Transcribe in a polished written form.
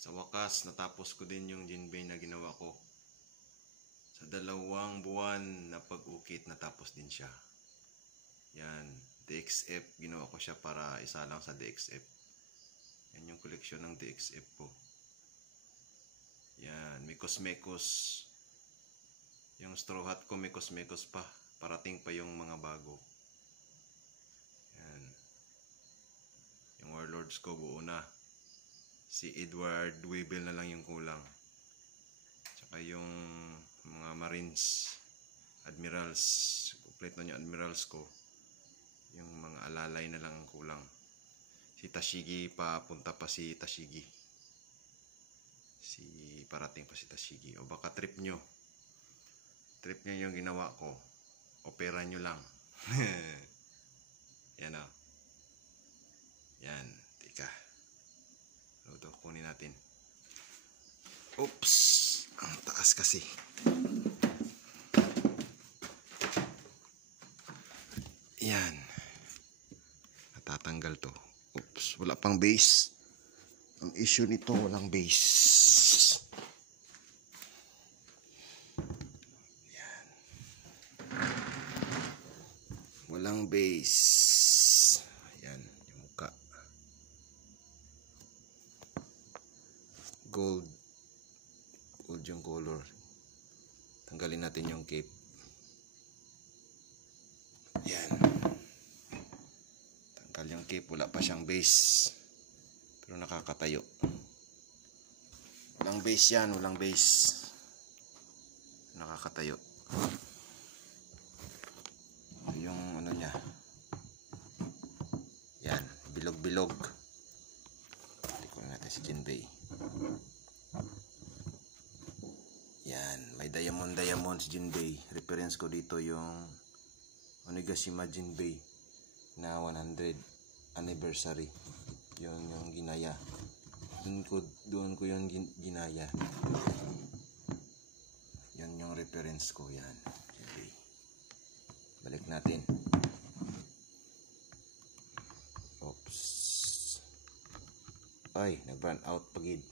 Sa wakas, natapos ko din yung Jinbei na ginawa ko. Sa 2 buwan na pag-ukit, natapos din siya. Yan, DXF. Ginawa ko siya para isa lang sa DXF. Yan yung koleksyon ng DXF ko. Yan, mekos-mekos. Yung straw hat ko, mekos-mekos pa. Parating pa yung mga bago. Yan. Yung warlords ko, buo na. Si Edward Weibel na lang yung kulang. Tsaka yung mga marines, admirals, complete na yung admirals ko. Yung mga alalay na lang ang kulang. Si Tashigi, papunta pa si Tashigi. Parating pa si Tashigi. O baka trip nyo yung ginawa ko. Opera nyo lang. Yan o. Yan, tika. Ito, kunin natin. Oops! Ang taas kasi. Yan. Natatanggal to. Oops, wala pang base. Ang issue nito, walang base. Yan. Walang base. Yan, yung mukha. Gold yung color. Tanggalin natin yung cape. Yan. Tanggal yung cape. Wala pa siyang base. Pero nakakatayo. Walang base yan. Walang base. Nakakatayo. Ito yung ano niya. Yan. Bilog-bilog. Tingnan natin si Jinbei. Yan, may diamond si Jinbei. Reference ko dito yung Onigashima Jinbei na 100 anniversary. Yun yung ginaya. Doon ko yung ginaya. Yan yung reference ko. Yan, Jinbei. Balik natin. Oops. Ay, nag-run out pagid.